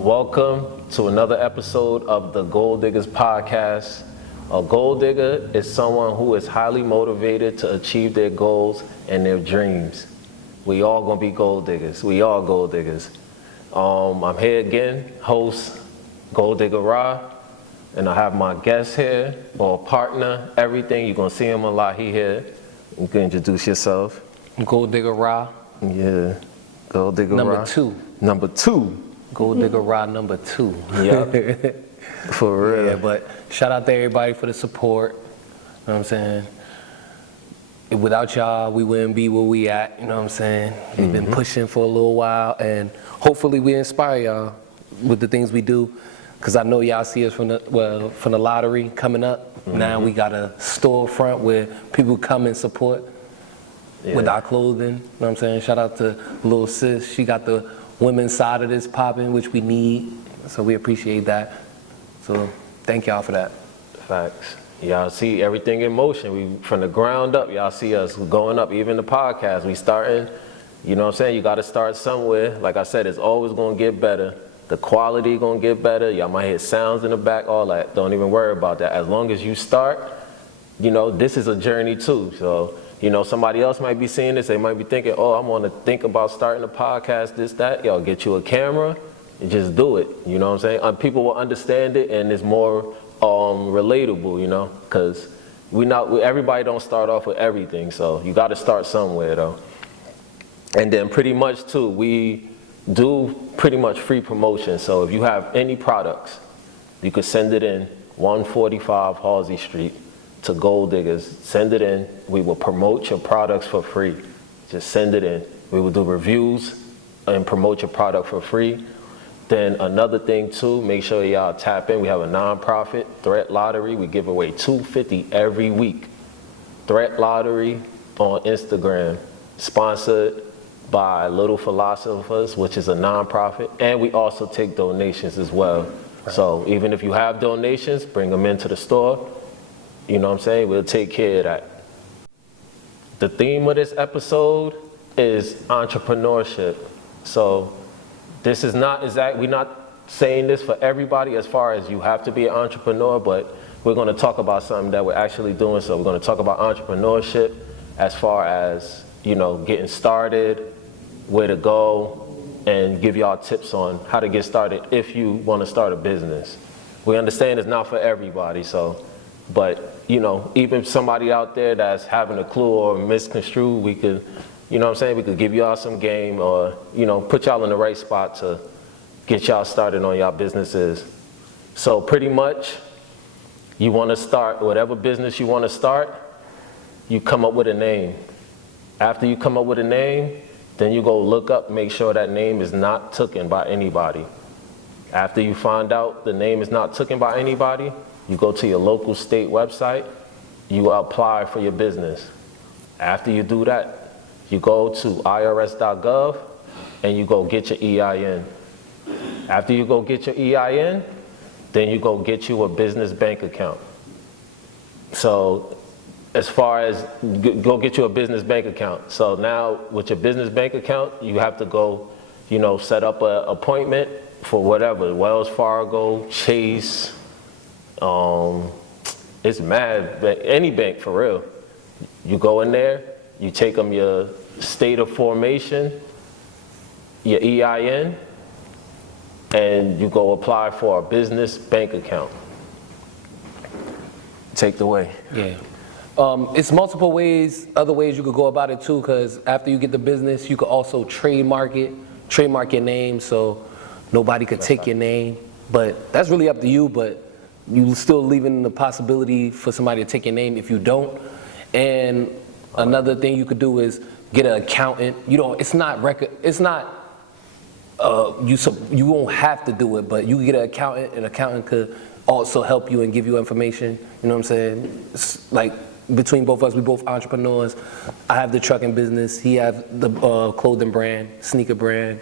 Welcome to another episode of the GoalDiggrs Podcast. A goal digger is someone who is highly motivated to achieve their goals and their dreams. We all gonna be gold diggers. We all gold diggers. I'm here again, host Goaldiggr.Rahhh, and I have my guest here, or partner, everything. You're gonna see him a lot. He here. You can introduce yourself. Goaldiggr.Rahhh. Yeah, Goaldiggr.Rahhh. Number two. Goaldiggr.Rahhh number 2. Yep. For real. Yeah, but shout out to everybody for the support. You know what I'm saying? Without y'all, we wouldn't be where we at. You know what I'm saying? We've been pushing for a little while, and hopefully we inspire y'all with the things we do. Cause I know y'all see us from the lottery coming up. Now we got a storefront where people come and support with our clothing. You know what I'm saying? Shout out to little sis. She got the women's side of this popping, which we need. So we appreciate that. So thank y'all for that. Facts. Y'all see everything in motion. We from the ground up. Y'all see us going up. Even the podcast, we starting. You know what I'm saying? You got to start somewhere. Like I said, it's always gonna get better. The quality gonna get better. Y'all might hear sounds in the back, all that. Don't even worry about that. As long as you start, you know, this is a journey too. So, you know, somebody else might be seeing this. They might be thinking, oh, I'm gonna think about starting a podcast, this, that. Y'all get you a camera and just do it. You know what I'm saying? People will understand it, and it's more relatable, you know, because everybody don't start off with everything. So you got to start somewhere though. And then pretty much too, we do pretty much free promotion. So if you have any products, you could send it in 145 Halsey Street to Gold Diggers. Send it in. We will promote your products for free. Just send it in. We will do reviews and promote your product for free. Then another thing too, make sure y'all tap in. We have a nonprofit threat lottery. We give away $250 every week. Threat lottery on Instagram, sponsored by Little Philosophers, which is a nonprofit, and we also take donations as well. Right. So even if you have donations, bring them into the store. You know what I'm saying? We'll take care of that. The theme of this episode is entrepreneurship. So this is not we're not saying this for everybody as far as you have to be an entrepreneur, but we're going to talk about something that we're actually doing. So we're going to talk about entrepreneurship as far as, you know, getting started, where to go, and give y'all tips on how to get started if you want to start a business. We understand it's not for everybody, so, but, you know, even somebody out there that's having a clue or misconstrued, we could, you know what I'm saying, we could give y'all some game or, you know, put y'all in the right spot to get y'all started on y'all businesses. So pretty much, you want to start, whatever business you want to start, you come up with a name. After you come up with a name, then you go look up, make sure that name is not taken by anybody. After you find out the name is not taken by anybody, you go to your local state website, you apply for your business. After you do that, you go to irs.gov and you go get your EIN. After you go get your EIN, then you go get you a business bank account. So as far as go get you a business bank account. So now with your business bank account, you have to go, you know, set up an appointment for whatever, Wells Fargo, Chase, it's mad, but any bank for real. You go in there, you take them your state of formation, your EIN, and you go apply for a business bank account. Take the way. Yeah. It's multiple ways, other ways you could go about it too, because after you get the business, you could also trademark your name so nobody could take your name. But that's really up to you, but you still leaving the possibility for somebody to take your name if you don't. And another thing you could do is get an accountant. You won't have to do it, but you can get an accountant. An accountant could also help you and give you information. You know what I'm saying? It's like, between both of us, we both entrepreneurs. I have the trucking business. He have the clothing brand, sneaker brand,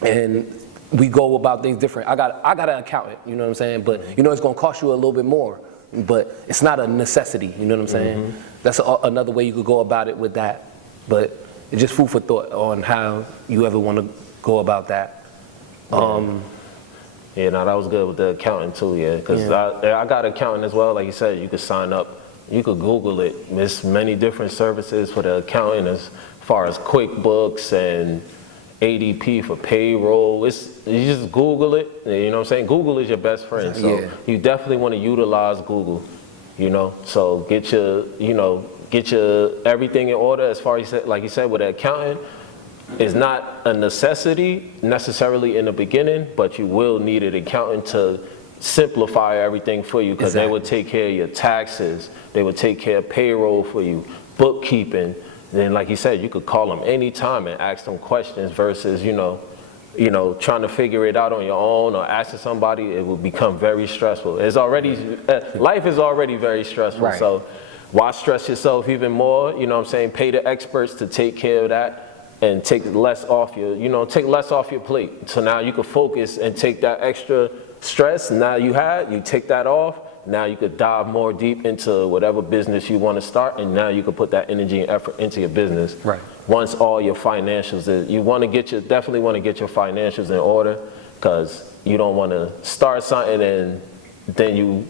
and we go about things different. I got an accountant. You know what I'm saying? But you know it's gonna cost you a little bit more. But it's not a necessity. You know what I'm saying? That's another way you could go about it with that. But it's just food for thought on how you ever want to go about that. Yeah, no, that was good with the accounting too, yeah. Because I got accounting as well. Like you said, you could sign up. You could Google it. There's many different services for the accounting as far as QuickBooks and ADP for payroll. You just Google it. You know what I'm saying? Google is your best friend. So you definitely want to utilize Google, you know. So get your everything in order as far as, like you said, with the accounting. It's not a necessity necessarily in the beginning, but you will need an accountant to simplify everything for you, because they would take care of your taxes, they would take care of payroll for you, bookkeeping. Then, like you said, you could call them anytime and ask them questions versus, you know, trying to figure it out on your own or asking somebody. It will become very stressful. It's already, life is already very stressful. Right. So why stress yourself even more? You know what I'm saying? Pay the experts to take care of that and take less off your plate. So now you can focus and take that extra stress now you take that off. Now you could dive more deep into whatever business you want to start, and now you could put that energy and effort into your business. Right. Once all your financials, definitely want to get your financials in order, because you don't want to start something and then you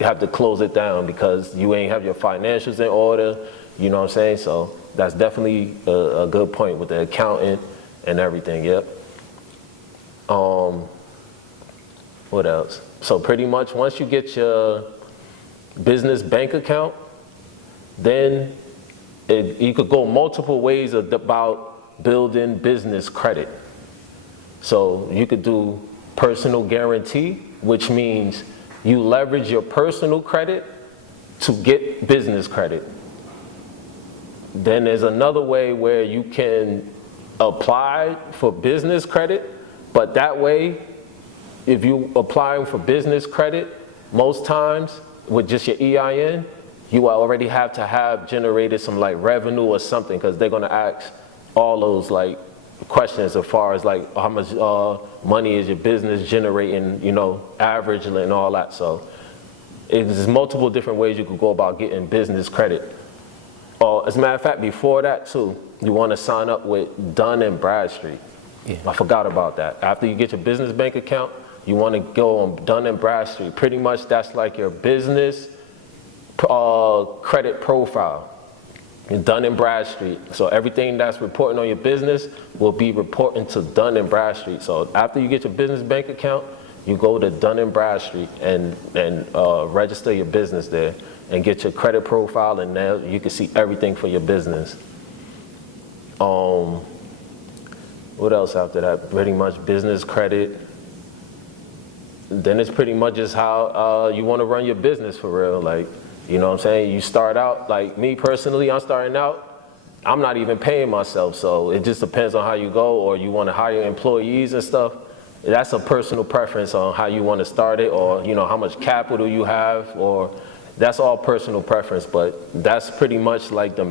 have to close it down because you ain't have your financials in order. You know what I'm saying? So that's definitely a good point with the accountant and everything. Yep. What else? So pretty much once you get your business bank account, then you could go multiple ways about building business credit. So you could do personal guarantee, which means you leverage your personal credit to get business credit. Then there's another way where you can apply for business credit, but that way, if you applying for business credit, most times with just your EIN, you already have to have generated some like revenue or something, because they're gonna ask all those like questions as far as like how much money is your business generating, you know, averagely and all that. So there's multiple different ways you could go about getting business credit. As a matter of fact, before that too, you want to sign up with Dun&Bradstreet. Yeah. I forgot about that. After you get your business bank account, you want to go on Dun&Bradstreet. Pretty much that's like your business credit profile. Dun&Bradstreet. So everything that's reporting on your business will be reporting to Dun&Bradstreet. So after you get your business bank account, you go to Dun&Bradstreet and register your business there and get your credit profile, and now you can see everything for your business. What else after that? Pretty much business credit. Then it's pretty much just how you want to run your business for real. Like, you know what I'm saying? You start out, like me personally, I'm starting out, I'm not even paying myself. So it just depends on how you go, or you want to hire employees and stuff. That's a personal preference on how you want to start it, or, you know, how much capital you have, or that's all personal preference. But that's pretty much like the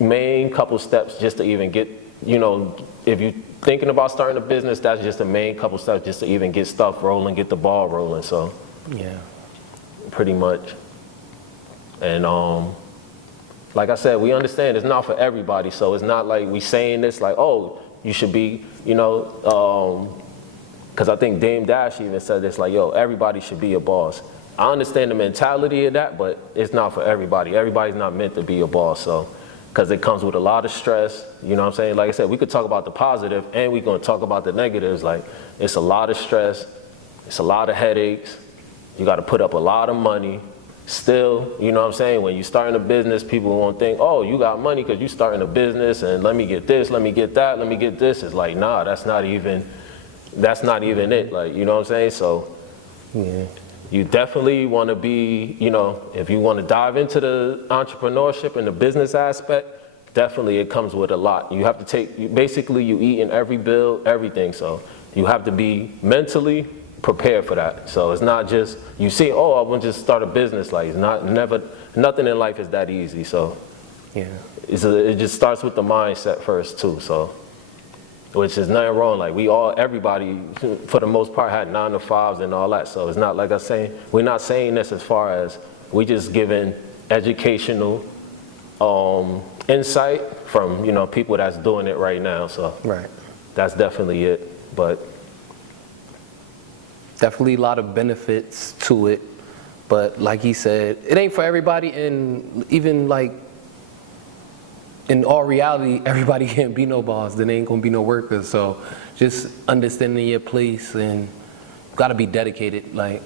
main couple steps just to even get, you know, if you're thinking about starting a business, that's just the main couple steps just to even get stuff rolling, get the ball rolling. So yeah, pretty much. And like I said, we understand it's not for everybody. So it's not like we saying this like, oh, you should be, you know, because I think Dame Dash even said this, like, yo, everybody should be a boss. I understand the mentality of that, but it's not for everybody. Everybody's not meant to be a boss. So, because it comes with a lot of stress, you know what I'm saying? Like I said, we could talk about the positive and we're going to talk about the negatives. Like, it's a lot of stress, it's a lot of headaches, you got to put up a lot of money. Still, you know what I'm saying? When you're starting a business, people won't think, oh, you got money because you're starting a business and let me get this, let me get that, let me get this. It's like, nah, that's not even it. Like, you know what I'm saying? So, yeah. You definitely want to be, you know, if you want to dive into the entrepreneurship and the business aspect, definitely it comes with a lot. You have to take, basically you eat in every bill, everything. So you have to be mentally prepared for that. So it's not just, you see, oh, I want to just start a business. Like, it's nothing in life is that easy. So yeah, it just starts with the mindset first too. So, which is nothing wrong. Like everybody, for the most part, had 9 to 5s and all that. So it's not like I'm saying, we're not saying this as far as we just giving educational insight from, you know, people that's doing it right now. So right, that's definitely it. But definitely a lot of benefits to it. But like he said, it ain't for everybody, and even like in all reality, everybody can't be no boss. Then ain't gonna be no workers. So just understanding your place, and you gotta be dedicated. Like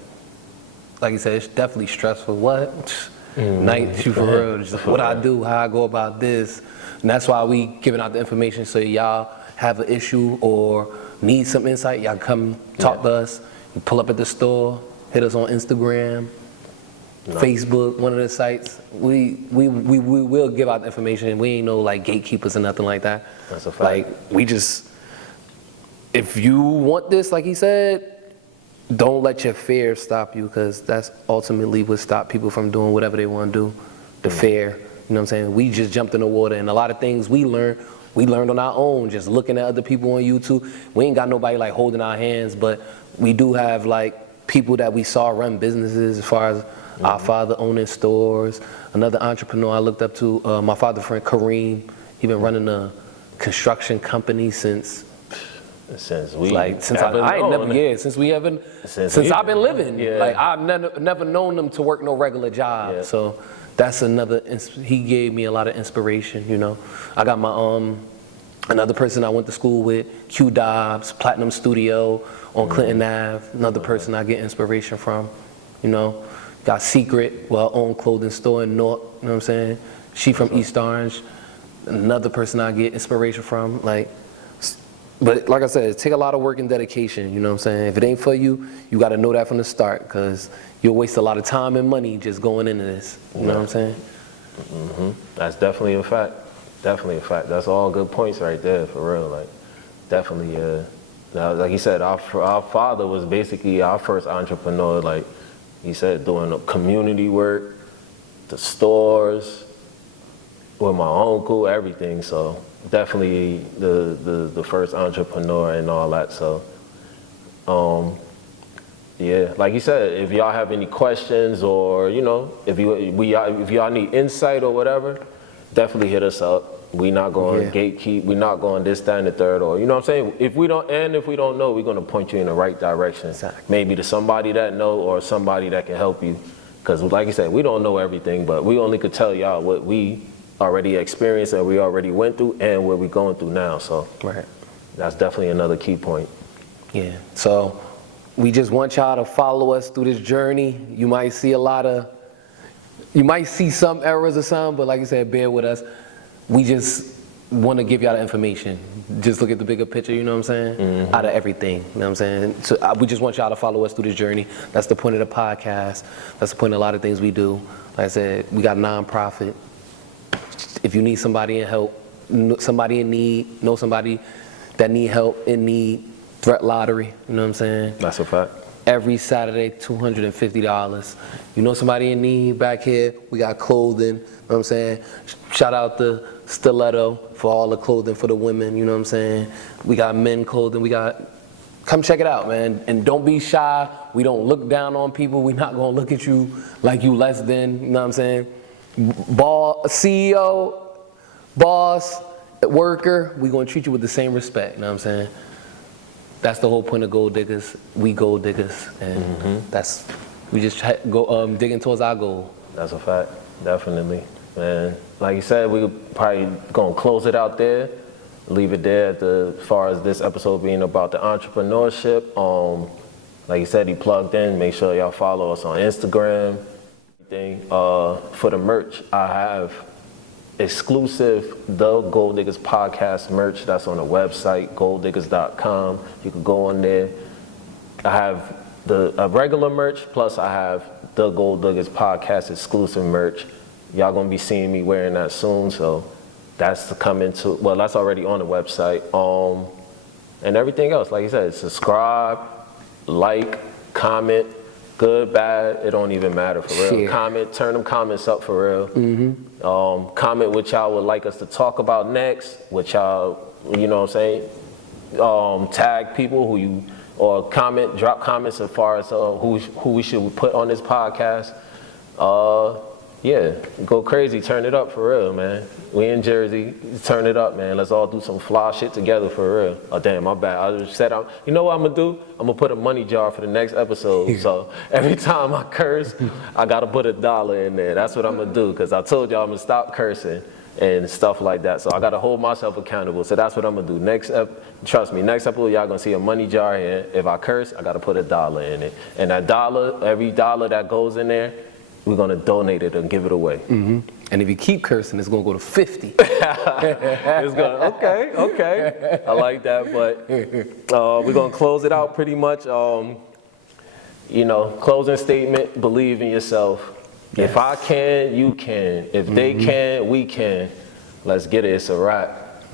you said, it's definitely stressful. Night shoot for real. Just what I do, how I go about this, and that's why we giving out the information so y'all have an issue or need some insight. Y'all come talk to us. You pull up at the store, hit us on Instagram, Facebook, one of the sites. We will give out the information. We ain't no like gatekeepers or nothing like that. That's a fact. Like we just, if you want this, like he said, don't let your fear stop you, because that's ultimately what stop people from doing whatever they want to do. The fear, you know what I'm saying? We just jumped in the water, and a lot of things we learned on our own, just looking at other people on YouTube. We ain't got nobody like holding our hands, but we do have like people that we saw run businesses, as far as our father owning stores. Another entrepreneur I looked up to, my father friend Kareem. He been running a construction company since I've been living. Yeah. Like I've never known them to work no regular job. Yeah. So that's another. He gave me a lot of inspiration. You know, I got my another person I went to school with, Q Dobbs, Platinum Studio on Clinton Ave. Another person I get inspiration from. You know, got Secret, own clothing store in North. You know what I'm saying? She from East Orange. Another person I get inspiration from. But like I said, it take a lot of work and dedication, you know what I'm saying? If it ain't for you, you got to know that from the start, because you'll waste a lot of time and money just going into this, you know what I'm saying? That's definitely a fact. Definitely a fact. That's all good points right there, for real. Like, definitely, like you said, our father was basically our first entrepreneur. Like he said, doing community work, the stores, with my uncle, everything. So definitely the first entrepreneur and all that. So yeah, like you said, if y'all have any questions, or you know, if y'all need insight or whatever, definitely hit us up. We not going gatekeep. We not going this, that, and the third, or you know what I'm saying. If we don't know, we're gonna point you in the right direction. Exactly. Maybe to somebody that know, or somebody that can help you. Because like you said, we don't know everything, but we only could tell y'all what we already experienced and we already went through, and what we're going through now. So that's definitely another key point. Yeah. So we just want y'all to follow us through this journey. You might see some errors or something, but like you said, bear with us. We just want to give y'all the information. Just look at the bigger picture, you know what I'm saying? Out of everything, you know what I'm saying? So we just want y'all to follow us through this journey. That's the point of the podcast. That's the point of a lot of things we do. Like I said, we got a nonprofit. If you need somebody in help, somebody in need, know somebody that need help, in need, threat lottery, you know what I'm saying? That's a fact. Every Saturday, $250. You know somebody in need back here, we got clothing, you know what I'm saying? Shout out to Stiletto for all the clothing for the women, you know what I'm saying? We got men clothing, come check it out, man. And don't be shy. We don't look down on people. We're not gonna look at you like you less than, you know what I'm saying? CEO, boss, worker, we're gonna treat you with the same respect, you know what I'm saying? That's the whole point of Gold Diggers. We Gold Diggers, and we just go digging towards our goal. That's a fact, definitely. And like you said, we probably gonna close it out there, leave it there as far as this episode being about the entrepreneurship. Like you said, he plugged in. Make sure y'all follow us on Instagram. For the merch, I have exclusive The GoalDiggrs Podcast merch that's on the website, GoalDiggrs.com. You can go on there. I have a regular merch, plus I have The GoalDiggrs Podcast exclusive merch. Y'all gonna be seeing me wearing that soon, so that's that's already on the website. And everything else, like you said, subscribe, like, comment. Good, bad, it don't even matter, for real. Comment, turn them comments up, for real. Comment what y'all would like us to talk about next, what y'all, you know what I'm saying? Tag people or drop comments as far as who we should put on this podcast. Yeah, go crazy, turn it up for real, man. We in Jersey, turn it up, man. Let's all do some fly shit together for real. Oh damn, my bad. I just said, you know what I'm gonna do? I'm gonna put a money jar for the next episode. So every time I curse, I gotta put $1 in there. That's what I'm gonna do, cause I told y'all I'm gonna stop cursing and stuff like that. So I gotta hold myself accountable. So that's what I'm gonna do. Trust me, next episode y'all gonna see a money jar here. If I curse, I gotta put $1 in it. And that dollar, every dollar that goes in there, we're gonna donate it and give it away. Mm-hmm. And if you keep cursing, it's gonna go to 50. It's gonna, okay. I like that, but we're gonna close it out pretty much. Closing statement, believe in yourself. Yes. If I can, you can. If they can, we can. Let's get it, it's a wrap.